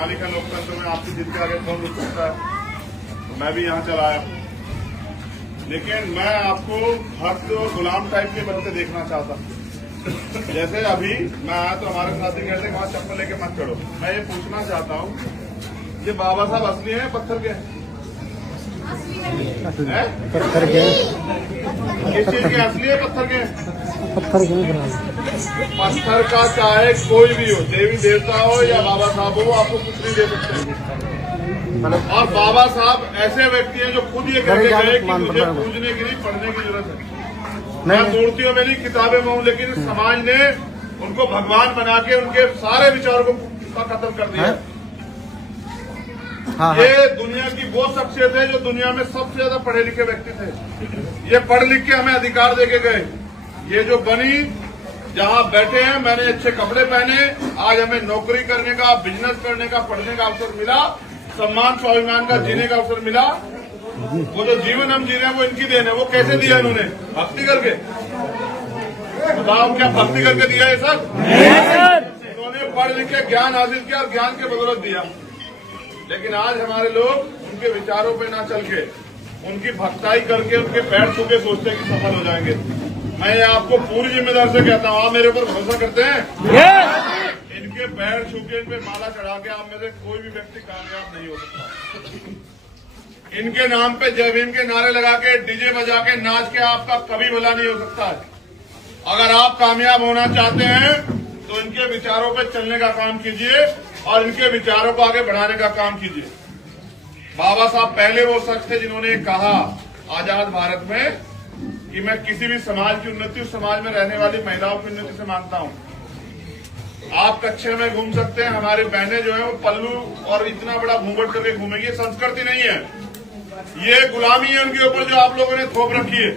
मालिक है लोकतंत्र में, आपकी जिद के आगे कौन रुक सकता है। मैं भी यहाँ चला आया, लेकिन मैं आपको भक्त और गुलाम टाइप के बनते देखना चाहता हूँ। जैसे अभी मैं आया तो हमारे साथी कहते हैं वहां चप्पल लेके मत चढ़ो। मैं ये पूछना चाहता हूँ, ये बाबा साहब असली हैं पत्थर के हैं? पत्थर के किस चीज के असली है? पत्थर के? पत्थर के पत्थर का चाहे कोई भी हो, देवी देवता हो या बाबा साहब हो, आपको कुछ नहीं दे सकते। और बाबा साहब ऐसे व्यक्ति हैं जो खुद ये कहते गए कि मुझे पूजने की नहीं, पढ़ने की जरूरत है। मैं मूर्तियों में नहीं, किताबें में हूँ, लेकिन समाज ने उनको भगवान बना के उनके सारे विचारों को खत्म कर दिया। ये दुनिया की वो शख्सियत है जो दुनिया में सबसे ज्यादा पढ़े लिखे व्यक्ति थे। ये पढ़ लिख के हमें अधिकार देके गए। ये जो बनी, जहाँ बैठे हैं, मैंने अच्छे कपड़े पहने, आज हमें नौकरी करने का, बिजनेस करने का, पढ़ने का अवसर मिला, सम्मान स्वाभिमान का जीने का अवसर मिला। वो जो जीवन हम जी रहे हैं वो इनकी देन है। वो कैसे दिया इन्होंने? भक्ति करके। बताओ, क्या भक्ति करके दिया ये सब? इन्होंने पढ़ लिख के ज्ञान हासिल किया और ज्ञान के बदौलत दिया। लेकिन आज हमारे लोग उनके विचारों पे ना चल के, उनकी भक्ताई करके, उनके पैर छू के सोचते हैं कि सफल हो जाएंगे। मैं आपको पूरी जिम्मेदार से कहता हूँ, आप मेरे ऊपर भरोसा करते हैं? इनके पैर छू के, इन पे माला चढ़ा के आप में से कोई भी व्यक्ति कामयाब नहीं हो सकता। इनके नाम पे जय भीम के नारे लगा के, डीजे बजा के, नाच के आपका कभी भला नहीं हो सकता है। अगर आप कामयाब होना चाहते हैं तो इनके विचारों पे चलने का काम कीजिए और इनके विचारों को आगे बढ़ाने का काम कीजिए। बाबा साहब पहले वो शख्स थे जिन्होंने कहा आजाद भारत में कि मैं किसी भी समाज की उन्नति उस समाज में रहने वाली महिलाओं की उन्नति से मानता हूं। आप कच्छे में घूम सकते हैं, हमारी बहनें जो है वो पल्लू और इतना बड़ा घूंघट करके घूमेंगी। ये संस्कृति नहीं है, ये गुलामी है उनके ऊपर जो आप लोगों ने थोप रखी है।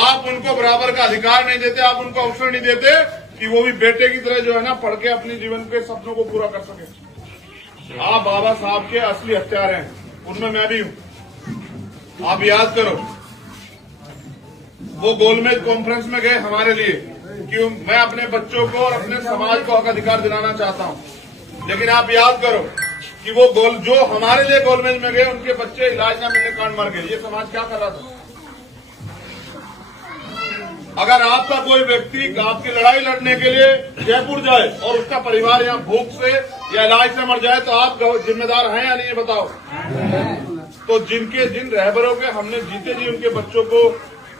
आप उनको बराबर का अधिकार नहीं देते, आप उनको अवसर नहीं देते कि वो भी बेटे की तरह जो है ना पढ़ के अपने जीवन के सपनों को पूरा कर सके। आप बाबा साहब के असली हथियार हैं, उनमें मैं भी हूं। आप याद करो, वो गोलमेज कॉन्फ्रेंस में गए हमारे लिए कि मैं अपने बच्चों को और अपने समाज को हक अधिकार दिलाना चाहता हूं। लेकिन आप याद करो कि वो जो हमारे लिए गोलमेज में गए, उनके बच्चे इलाज न मिलने कारण मर गए। ये समाज क्या कर रहा था? अगर आपका कोई व्यक्ति आपकी लड़ाई लड़ने के लिए जयपुर जाए और उसका परिवार यहाँ भूख से या इलाज से मर जाए तो आप जिम्मेदार हैं या नहीं, बताओ? तो जिन रहबरों के हमने जीते जी उनके बच्चों को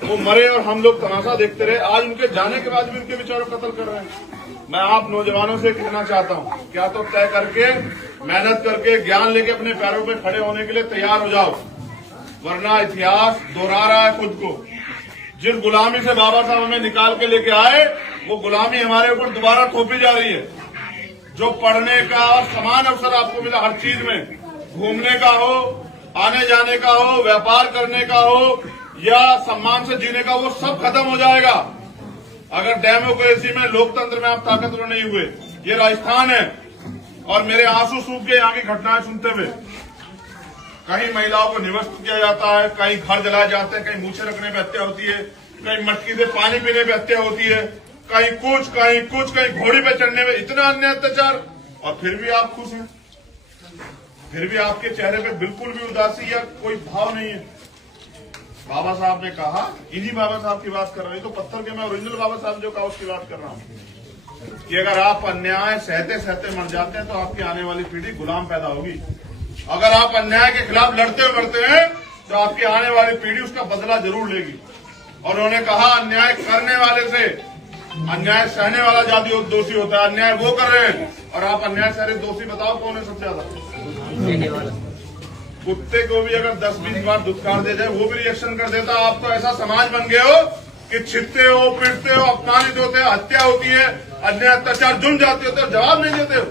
वो मरे और हम लोग तमाशा देखते रहे, आज उनके जाने के बाद भी उनके विचारों कत्ल कर रहे हैं। मैं आप नौजवानों से कहना चाहता हूं, क्या तो तय करके, मेहनत करके, ज्ञान लेके अपने पैरों पे खड़े होने के लिए तैयार हो जाओ, वरना इतिहास दोहरा रहा है खुद को। जिस गुलामी से बाबा साहब हमें निकाल के लेके आए, वो गुलामी हमारे ऊपर दोबारा थोपी जा रही है। जो पढ़ने का और समान अवसर आपको मिला हर चीज में, घूमने का हो, आने जाने का हो, व्यापार करने का हो या सम्मान से जीने का, वो सब खत्म हो जाएगा अगर डेमोक्रेसी में, लोकतंत्र में आप ताकतवर नहीं हुए। ये राजस्थान है और मेरे आंसू सूख के यहाँ की घटनाएं सुनते हुए, कहीं महिलाओं को निवस्त किया जाता है, कहीं घर जलाए जाते हैं, कहीं मूछे रखने पे हत्या होती है, कहीं मटकी से पानी पीने पे हत्या होती है, कहीं कुछ कहीं घोड़ी पे चढ़ने में, इतना अन्य अत्याचार। और फिर भी आप खुश हैं, फिर भी आपके चेहरे पे बिल्कुल भी उदासी या कोई भाव नहीं है। बाबा साहब ने कहा, इन्हीं बाबा साहब की बात कर रहा हूं, तो पत्थर के मैं ओरिजिनल बाबा साहब जो कहा उसकी बात कर रहा हूं कि अगर आप अन्याय सहते सहते मर जाते हैं तो आपकी आने वाली पीढ़ी गुलाम पैदा होगी। अगर आप अन्याय के खिलाफ लड़ते हैं तो आपकी आने वाली पीढ़ी उसका बदला जरूर लेगी। और उन्होंने कहा, अन्याय करने वाले से अन्याय सहने वाला ज्यादा दोषी होता है। अन्याय वो कर रहे हैं और आप अन्याय सह रहे, दोषी बताओ कौन है सबसे ज्यादा? कुत्ते को भी अगर 10-20 बार धुतकार दे जाए वो भी रिएक्शन कर देता। आप तो ऐसा समाज बन गए हो कि छिपते हो, पीटते हो, अपमानित होते हो, हत्या होती है, अन्याय अत्याचार जुम जाते हो तो जवाब नहीं देते हो।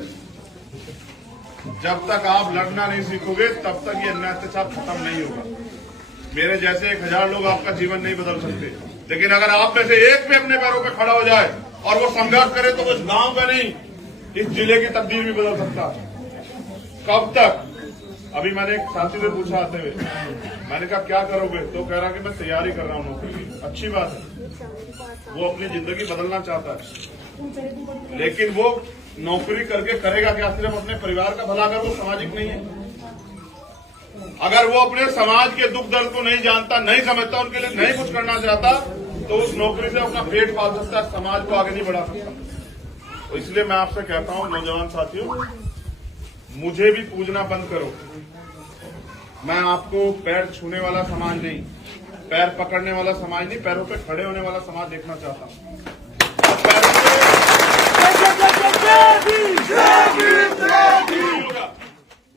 जब तक आप लड़ना नहीं सीखोगे तब तक ये अन्याय अत्याचार खत्म नहीं होगा। मेरे जैसे 1000 लोग आपका जीवन नहीं बदल सकते, लेकिन अगर आप में से एक भी अपने पैरों पे खड़ा हो जाए और वो संघर्ष करे तो उस गांव का नहीं, इस जिले की तकदीर भी बदल सकता है। कब तक? अभी मैंने एक साथी से पूछा आते हुए, मैंने कहा क्या करोगे? तो कह रहा कि मैं तैयारी कर रहा हूँ नौकरी की। अच्छी बात है, वो अपनी जिंदगी बदलना चाहता है, लेकिन वो नौकरी करके करेगा क्या? सिर्फ अपने परिवार का भला कर, वो सामाजिक नहीं है। अगर वो अपने समाज के दुख दर्द को नहीं जानता, नहीं समझता, उनके लिए नहीं कुछ करना चाहता, तो उस नौकरी से अपना पेट पाल सकता है, समाज को आगे नहीं बढ़ा सकता। तो इसलिए मैं आपसे कहता हूं नौजवान साथियों, मुझे भी पूजना बंद करो। मैं आपको पैर छूने वाला समाज नहीं, पैर पकड़ने वाला समाज नहीं, पैरों पे खड़े होने वाला समाज देखना चाहता हूं।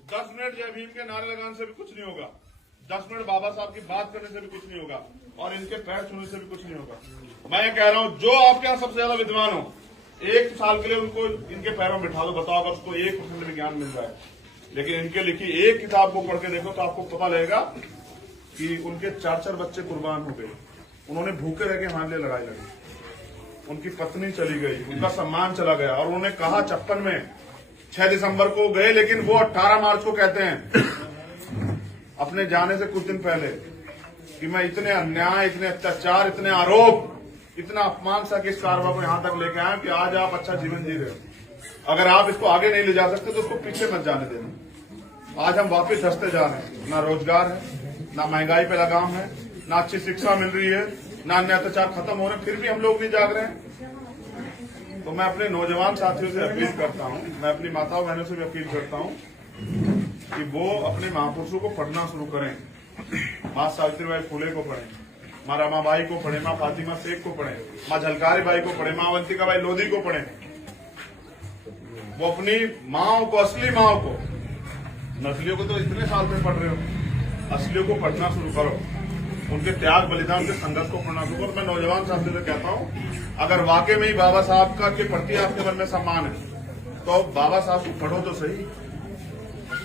10 मिनट जय भीम के नारे लगाने से भी कुछ नहीं होगा, 10 मिनट बाबा साहब की बात करने से भी कुछ नहीं होगा, और इनके पैर छूने से भी कुछ नहीं होगा। मैं ये कह रहा हूं, जो आपके यहाँ सबसे ज्यादा विद्वान हो, 1 साल के लिए उनको इनके पैरों में बिठा दो, बताओ अगर उसको 1% भी ज्ञान मिल रहा है। लेकिन इनके लिखी एक किताब को पढ़ के देखो तो आपको पता लगेगा कि उनके 4 बच्चे कुर्बान हो गए, उन्होंने भूखे रह के हमारे लिए लड़ाई लड़ी, उनकी पत्नी चली गई, उनका सम्मान चला गया, और उन्होंने कहा 56 में 6 दिसंबर को गए, लेकिन वो 18 मार्च को कहते हैं अपने जाने से कुछ दिन पहले कि मैं इतने अन्याय, इतने अत्याचार, इतने आरोप, इतना अपमान सा कि इस कारवा को यहां तक लेके आए कि आज आप अच्छा जीवन जी रहे हो। अगर आप इसको आगे नहीं ले जा सकते तो उसको पीछे मत जाने देना। आज हम वापस धंसते जा रहे हैं, ना रोजगार है, ना महंगाई पे लगाम है, ना अच्छी शिक्षा मिल रही है, ना अन्य अत्याचार खत्म हो रहे, फिर भी हम लोग नहीं जाग रहे हैं। तो मैं अपने नौजवान साथियों से अपील करता हूं, मैं अपनी माताओं बहनों से भी अपील करता हूं कि वो अपने महापुरुषों को पढ़ना शुरू करें। माँ सावित्रीबाई फुले को पढ़ें, माँ रमाबाई को पढ़ें, माँ फातिमा शेख को पढ़ें, माँ झलकारी बाई को पढ़ें, माँ अवंतिका बाई लोधी को पढ़ें। वो अपनी माँओं को, असली माँओं को, नकलियों को तो इतने साल में पढ़ रहे हो, असलियों को पढ़ना शुरू करो, उनके त्याग बलिदान के संघर्ष को पढ़ना शुरू करो। मैं नौजवान साथियों से कहता हूं, अगर वाकई में ही बाबा साहब का के प्रति आपके मन में सम्मान है तो बाबा साहब को पढ़ो तो सही।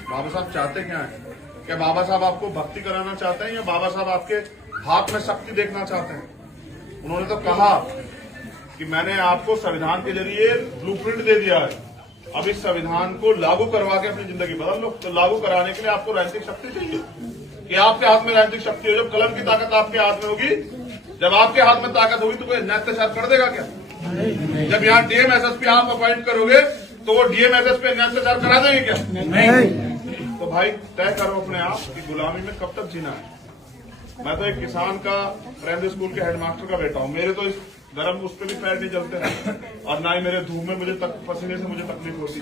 बाबा साहब चाहते क्या है? क्या बाबा साहब आपको भक्ति कराना चाहते हैं या बाबा साहब आपके हाथ में शक्ति देखना चाहते हैं? उन्होंने तो कहा कि मैंने आपको संविधान के जरिए ब्लूप्रिंट दे दिया है, अब इस संविधान को लागू करवा के अपनी जिंदगी बदल लो। तो लागू कराने के लिए आपको राजनीतिक शक्ति चाहिए कि आपके हाथ में राजनीतिक शक्ति हो। जब कलम की ताकत आपके हाथ में होगी, जब आपके हाथ में ताकत होगी तो कोई अत्याचार कर देगा क्या? जब यहाँ डीएम एसएसपी आप अपॉइंट करोगे तो वो डीएम एसएसपी अत्याचार करा देंगे क्या? नहीं। तो भाई तय करो अपने आप कि गुलामी में कब तक जीना है। मैं तो एक किसान का प्राइमरी स्कूल के हेडमास्टर का बेटा हूँ, मेरे तो इस गर्म उस पर भी पैर नहीं चलते हैं, और ना ही मेरे धूप में मुझे पसीने से मुझे तकलीफ होती।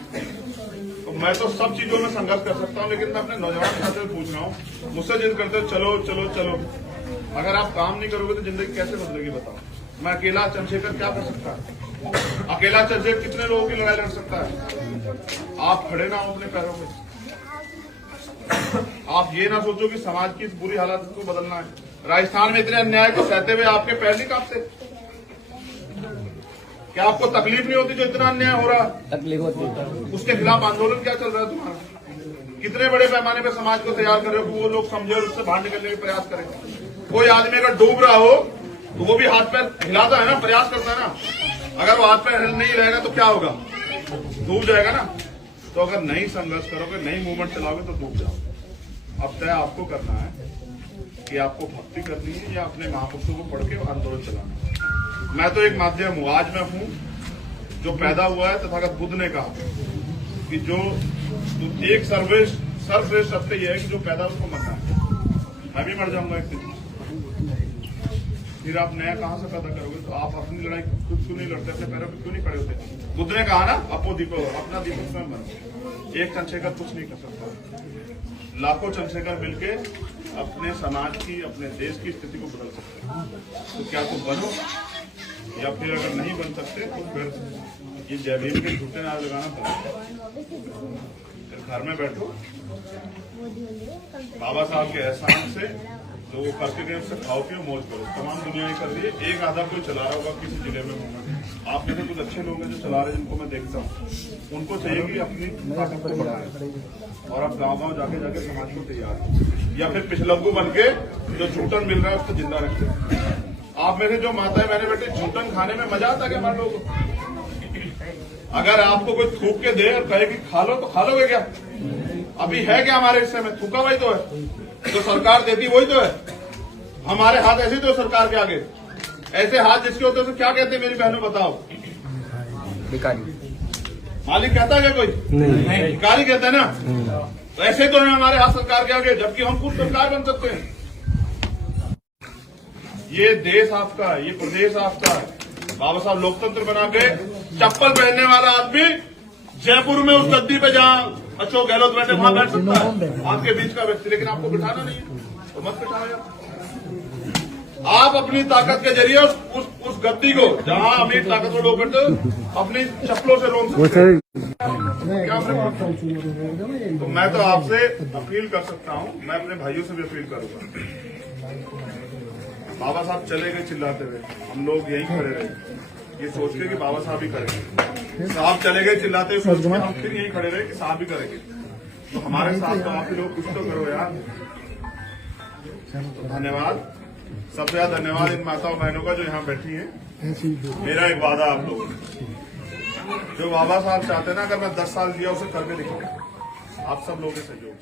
तो मैं तो सब चीजों में संघर्ष कर सकता हूँ, लेकिन मैं अपने नौजवान साथियों से पूछ रहा हूँ, मुझसे जिद करते हो चलो चलो चलो, अगर आप काम नहीं करोगे तो जिंदगी कैसे बदलेगी बताओ? मैं अकेला चंद्रशेखर क्या कर सकता है? अकेला चंद्रशेखर कितने लोगों की लड़ाई लड़ सकता है? आप खड़े ना हो अपने पैरों पे। आप ये ना सोचो कि समाज की इस बुरी हालत को बदलना है। राजस्थान में इतने अन्याय को सहते हुए आपके पैर नहीं कांपते? क्या आपको तकलीफ नहीं होती जो इतना अन्याय हो रहा है? तकलीफ होती है। उसके खिलाफ आंदोलन क्या चल रहा है तुम्हारा? कितने बड़े पैमाने पर समाज को तैयार कर रहे हो कि वो लोग समझे और उससे बाहर निकलने का प्रयास करें। कोई आदमी अगर डूब रहा हो तो वो भी हाथ पैर हिलाता है ना, प्रयास करता है ना। अगर वो हाथ पैर हिल नहीं रहेगा तो क्या होगा? डूब जाएगा ना। तो अगर नहीं संघर्ष करोगे, नहीं मूवमेंट चलाओगे तो डूब जाओगे। अब तय आपको करना है कि आपको भक्ति करनी है या अपने महापुरुषों को पढ़ के आंदोलन चलाना है। मैं तो एक माध्यम हूं। आज मैं हूं जो पैदा हुआ है, तथागत बुद्ध ने कहा कि जो एक सर्वश्रेष्ठ सत्य यह है कि जो पैदा उसको मरना है। मैं भी मर जाऊंगा एक दिन, फिर आप नया कहां से पैदा करोगे? तो आप अपनी लड़ाई खुद क्यों नहीं लड़ते? अपने पैरों पर क्यों नहीं खड़े होते? बुद्ध ने कहा ना, अपो दीपो, अपना दीपक स्वयं बनो। एक चंद्रशेखर कुछ नहीं कर सकता, लाखों चंद्रशेखर मिलके अपने समाज की, अपने देश की स्थिति को बदल सकते हैं। तो क्या तो बनो, या फिर अगर नहीं बन सकते तो फिर ये जय भीम के झूठे नारे लगाना पड़ेगा। फिर घर में बैठो, बाबा साहब के एहसान से जो वो करके गए उससे खाओ पियो मौज करो। तमाम दुनिया ही कर रही है, एक आधा कोई चला रहा होगा किसी जिले में मूवमेंट। आप में से कुछ अच्छे लोग हैं जो चला रहे हैं, जिनको मैं देखता हूँ, उनको चाहिए कि अपनी ताकत को बढ़ाएं और आप गाँव गाँव जाके जाके समाज को तैयार हो, या फिर पिछलग्गू बन के जो झूठन मिल रहा है उसको जिंदा रखते। आप में से जो माताएं बहने बैठे, झूठन खाने में मजा आता है क्या हमारे लोगों को? अगर आपको कोई थूक के दे और कहे कि खा लो तो खा लोगे क्या? अभी है क्या हमारे हिस्से में? थूका वही तो है, जो सरकार देती वही तो है। हमारे हाथ ऐसे तो सरकार के आगे, ऐसे हाथ जिसके होते हैं क्या कहते हैं मेरी बहनों बताओ? भिखारी। मालिक कहता है क्या कोई? नहीं। अधिकारी कहता है ना। तो ऐसे तो है हमारे हाथ सरकार के आगे, जबकि हम खुद सरकार बन सकते हैं। ये देश आपका है, ये प्रदेश आपका है। बाबा साहब लोकतंत्र बना के चप्पल पहनने वाला आदमी जयपुर में उस गद्दी पे जहां अशोक गहलोत बैठे वहां बैठ सकता है, आपके बीच का व्यक्ति। लेकिन आपको बिठाना नहीं है तो मत बिठाओ यार। आप अपनी ताकत के जरिए उस गद्दी को, जहां अमीर ताकतवर लोग बैठे, अपनी चप्पलों से रोक सकते हैं। क्या तो मैं तो आपसे अपील कर सकता हूं, मैं अपने भाइयों से भी अपील करूंगा। बाबा साहब चले गए चिल्लाते हुए, हम लोग यहीं खड़े रहे ये सोच के कि बाबा साहब ही करेंगे। साहब चले गए चिल्लाते हुए, सोच के हम फिर यहीं खड़े रहे कि साहब ही करेंगे। तो हमारे साथ तो आप ही लोग कुछ तो करो यार। तो धन्यवाद, सबसे ज्यादा धन्यवाद इन माताओं बहनों का जो यहाँ बैठी हैं। मेरा एक वादा आप लोगों से, जो बाबा साहब चाहते हैं ना, अगर मैं 10 साल दिया उसे करके दिखाऊंगा, आप सब लोगों के सहयोग।